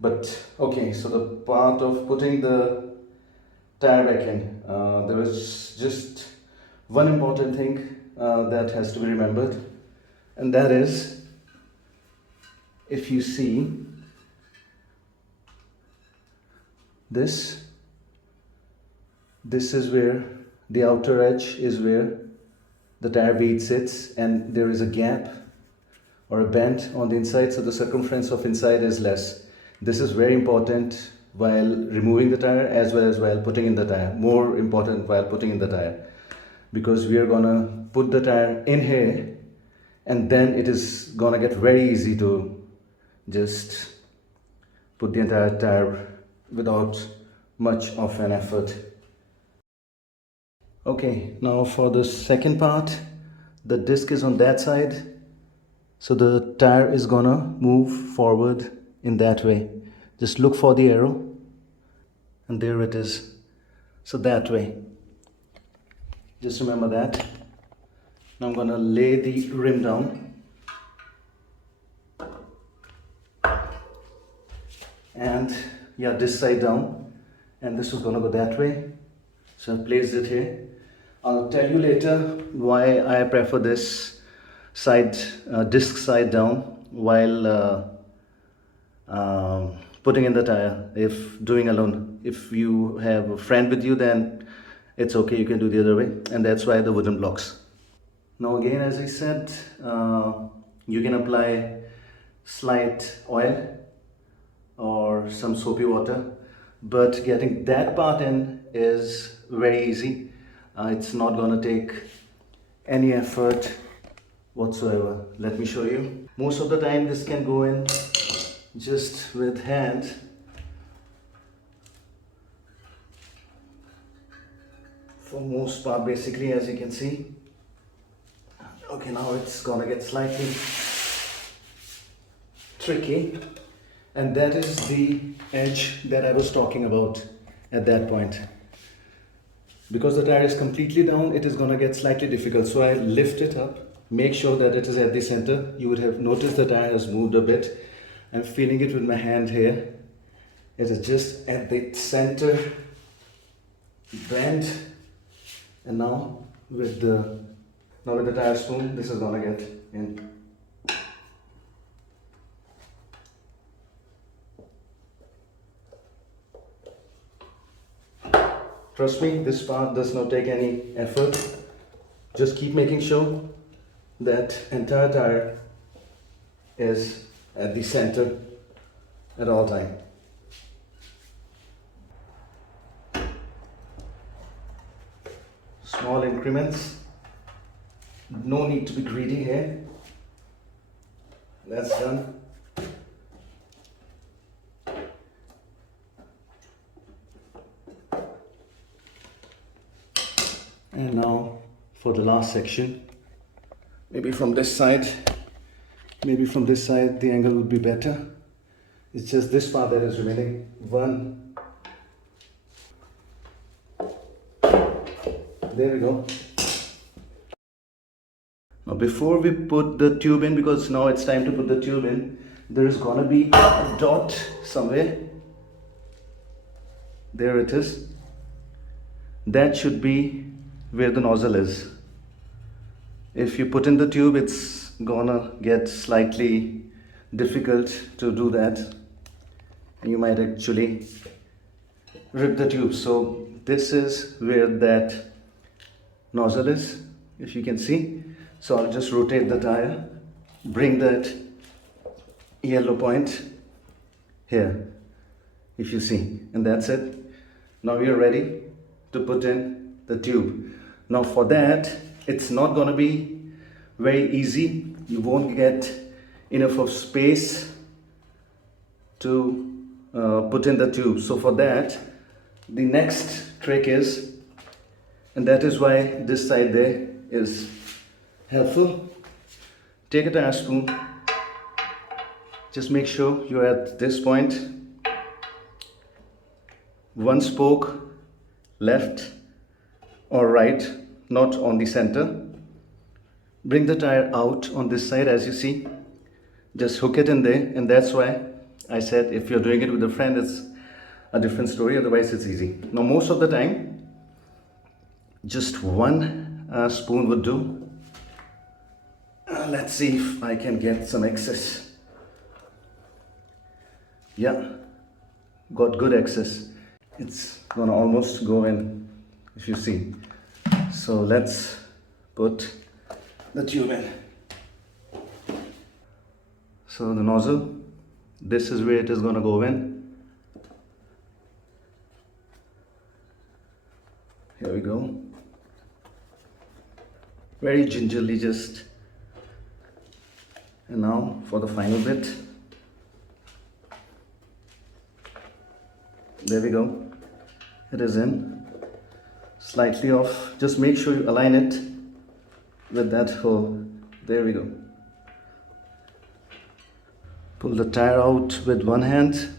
But okay, so the part of putting the tire back in, there was just one important thing that has to be remembered, and that is, if you see this, this is where the outer edge is where the tire bead sits, and there is a gap or a bend on the inside, so the circumference of inside is less. This is very important while removing the tire as well as while putting in the tire. More important while putting in the tire, because we are gonna put the tire in here, and then it is gonna get very easy to just put the entire tire without much of an effort. Okay, now for the second part, the disc is on that side, so the tire is gonna move forward in that way. Just look for the arrow, and there it is. So that way. Just remember that. Now I'm gonna lay the rim down. And yeah, this side down. And this is gonna go that way. So I placed it here. I'll tell you later why I prefer this side, disc side down while putting in the tire if doing alone. If you have a friend with you, then it's okay, you can do the other way, and that's why the wooden blocks. Now again, as I said, you can apply slight oil or some soapy water, but getting that part in is very easy. It's not gonna take any effort whatsoever. Let me show you. Most of the time this can go in just with hand. For most part, basically, as you can see. Okay, now it's gonna get slightly tricky, and that is the edge that I was talking about at that point. Because the tire is completely down, it is gonna get slightly difficult. So I lift it up, make sure that it is at the center. You would have noticed the tire has moved a bit. I'm feeling it with my hand here. It is just at the center bend, and now with the tire spoon, this is gonna get in. Trust me, this part does not take any effort. Just keep making sure that entire tire is at the center at all time. Small increments. No need to be greedy here. That's done. And now for the last section. Maybe from this side the angle would be better. It's just this part that is remaining. One. There we go. Now before we put the tube in, because now it's time to put the tube in, there is gonna be a dot somewhere. There it is. That should be where the nozzle is. If you put in the tube, it's gonna get slightly difficult to do that. You might actually rip the tube. So this is where that nozzle is, if you can see. So I'll just rotate the tire, bring that yellow point here, if you see, and that's it. Now we are ready to put in the tube. Now for that, it's not gonna be very easy. You won't get enough of space to put in the tube. So for that, the next trick is, and that is why this side there is helpful. Take a tire spoon, just make sure you're at this point. One spoke left or right, not on the center. Bring the tire out on this side, as you see. Just hook it in there, and that's why I said if you're doing it with a friend, it's a different story, otherwise it's easy. Now most of the time, just one spoon would do. Let's see if I can get some excess. Yeah, got good excess. It's gonna almost go in, if you see. So let's put the tube in. So the nozzle, this is where it is gonna go in. Here we go. Very gingerly just. And now for the final bit. There we go. It is in. Slightly off. Just make sure you align it with that hole. There we go. Pull the tire out with one hand.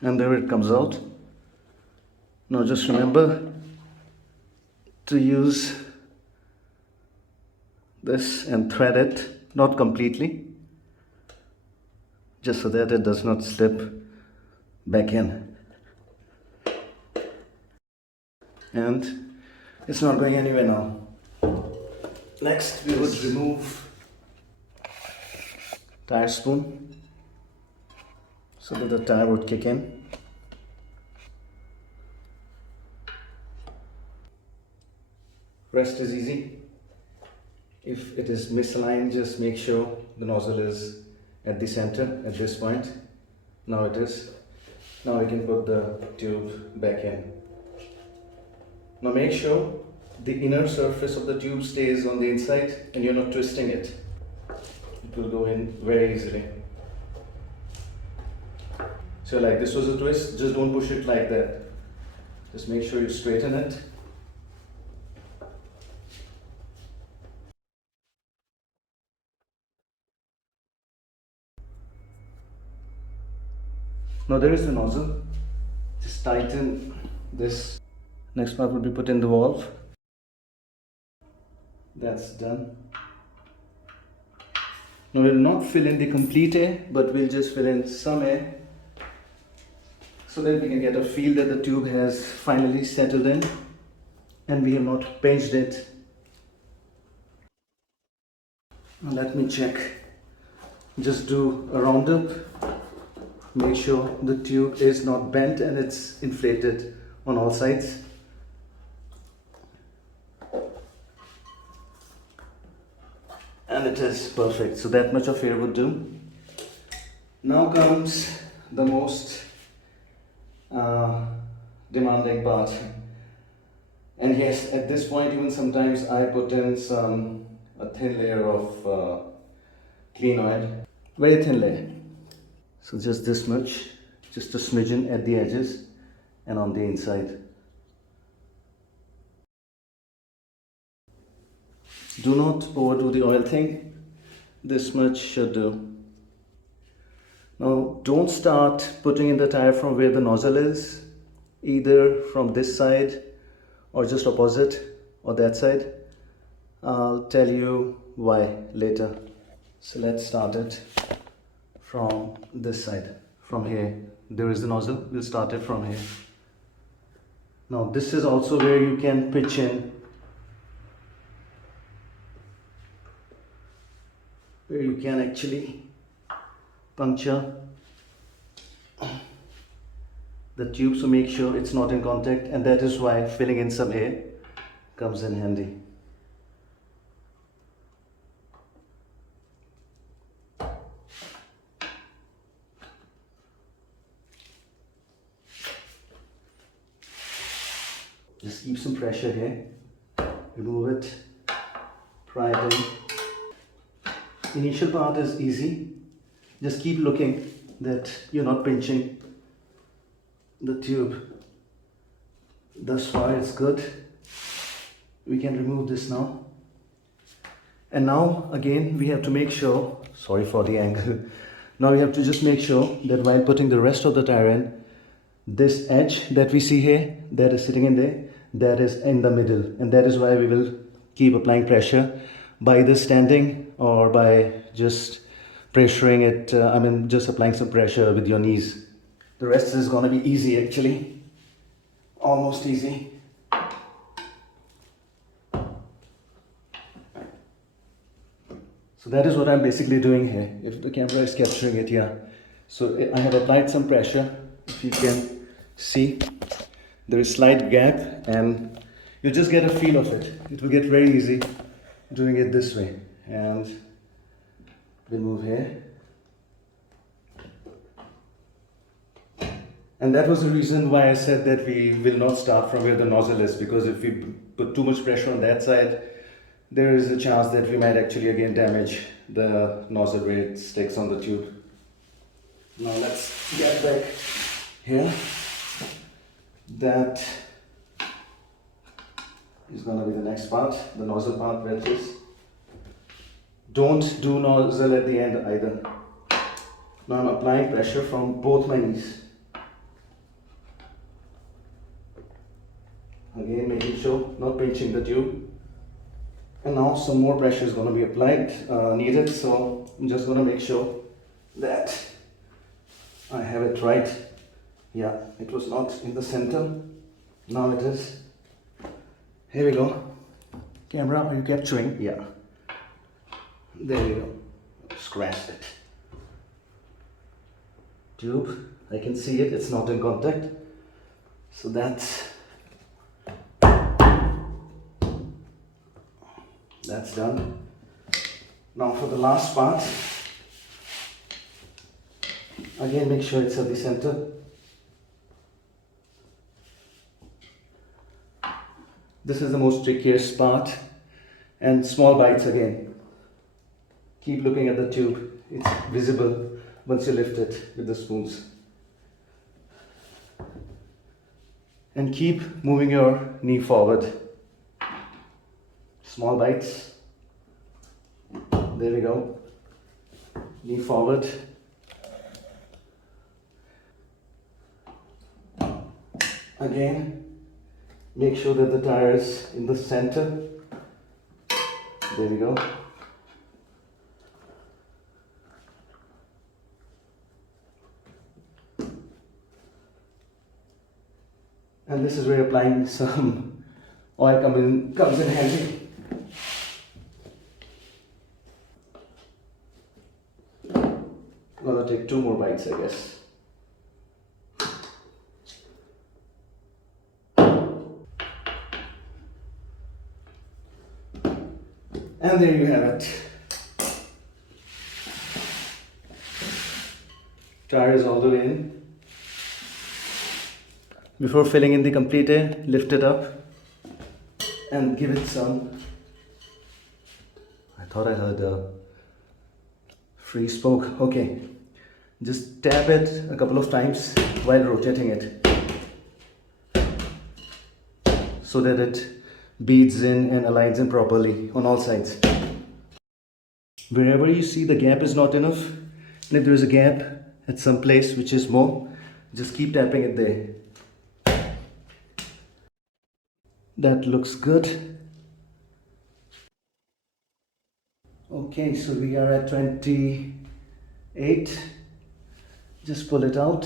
And there it comes out. Now just remember to use this and thread it, not completely, just so that it does not slip back in. And it's not going anywhere now. Next we would remove tire spoon so that the tire would kick in. Rest is easy. If it is misaligned, just make sure the nozzle is at the center at this point. Now it is. Now we can put the tube back in. Now make sure the inner surface of the tube stays on the inside and you're not twisting it. It will go in very easily. So like this was a twist, just don't push it like that. Just make sure you straighten it. Now there is the nozzle. Just tighten this. Next part will be put in the valve. That's done. Now we'll not fill in the complete air, but we'll just fill in some air so that we can get a feel that the tube has finally settled in and we have not pinched it. Now let me check. Just do a roundup. Make sure the tube is not bent and it's inflated on all sides. And it is perfect. So that much of air would do. Now comes the most demanding part. And yes, at this point even sometimes I put in a thin layer of clean oil. Very thin layer. So just this much, just a smidgen at the edges and on the inside. Do not overdo the oil thing. This much should do. Now don't start putting in the tire from where the nozzle is, either from this side or just opposite or that side. I'll tell you why later. So let's start it from this side, from here. There is the nozzle, we'll start it from here. Now this is also where you can pitch in, where you can actually puncture the tube, so make sure it's not in contact, and that is why filling in some air comes in handy. Just keep some pressure here, remove it, pry it in. Initial part is easy, just keep looking that you're not pinching the tube. Thus far it's good. We can remove this now. And now again we have to make sure, sorry for the angle, now we have to just make sure that while putting the rest of the tire in, this edge that we see here, that is sitting in there, that is in the middle, and that is why we will keep applying pressure by either standing or by just pressuring it, just applying some pressure with your knees. The rest is gonna be easy actually, almost easy. So that is what I'm basically doing here, if the camera is capturing it, yeah. So I have applied some pressure, if you can see. There is slight gap and you just get a feel of it. It will get very easy doing it this way. And we'll move here. And that was the reason why I said that we will not start from where the nozzle is, because if we put too much pressure on that side, there is a chance that we might actually again damage the nozzle where it sticks on the tube. Now let's get back here. That is gonna be the next part, the nozzle part where it is. Don't do nozzle at the end either. Now I'm applying pressure from both my knees. Again, making sure, not pinching the tube. And now some more pressure is going to be applied, needed, so I'm just going to make sure that I have it right. Yeah, it was not in the center, now it is. Here we go. Camera, are you capturing? Yeah. There you go. Scratched it. Tube, I can see it, it's not in contact. So that's done. Now for the last part, again make sure it's at the center. This is the most trickiest part, and small bites again. Keep looking at the tube, it's visible once you lift it with the spoons. And keep moving your knee forward. Small bites. There we go. Knee forward. Again, make sure that the tire is in the center. There we go. And this is where applying some oil comes in handy. Gonna take 2 more bites, I guess. And there you have it. Tire is all the way in. Before filling in the complete air, lift it up and give it some. I thought I heard a free spoke. Okay. Just tap it a couple of times while rotating it so that it beads in and aligns in properly on all sides. Wherever you see the gap is not enough, and if there is a gap at some place which is more, just keep tapping it there. That looks good. Okay, so we are at 28. Just pull it out.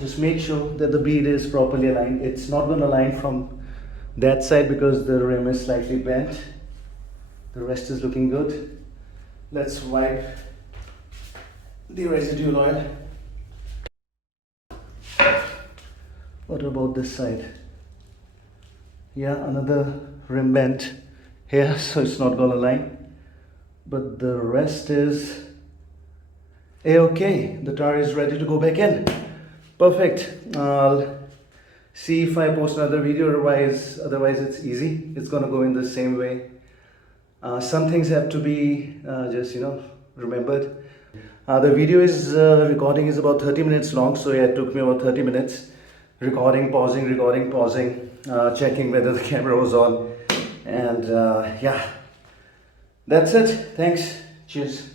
Just make sure that the bead is properly aligned. It's not going to align from that side because the rim is slightly bent. The rest is looking good. Let's wipe the residual oil. What about this side? Yeah, another rim bent here, so it's not going to align. But the rest is a-okay. The tire is ready to go back in. Perfect. I'll see if I post another video, otherwise it's easy. It's gonna go in the same way. Some things have to be just remembered. The video is recording is about 30 minutes long, so yeah, it took me about 30 minutes. Recording, pausing, checking whether the camera was on. And yeah, that's it. Thanks. Cheers.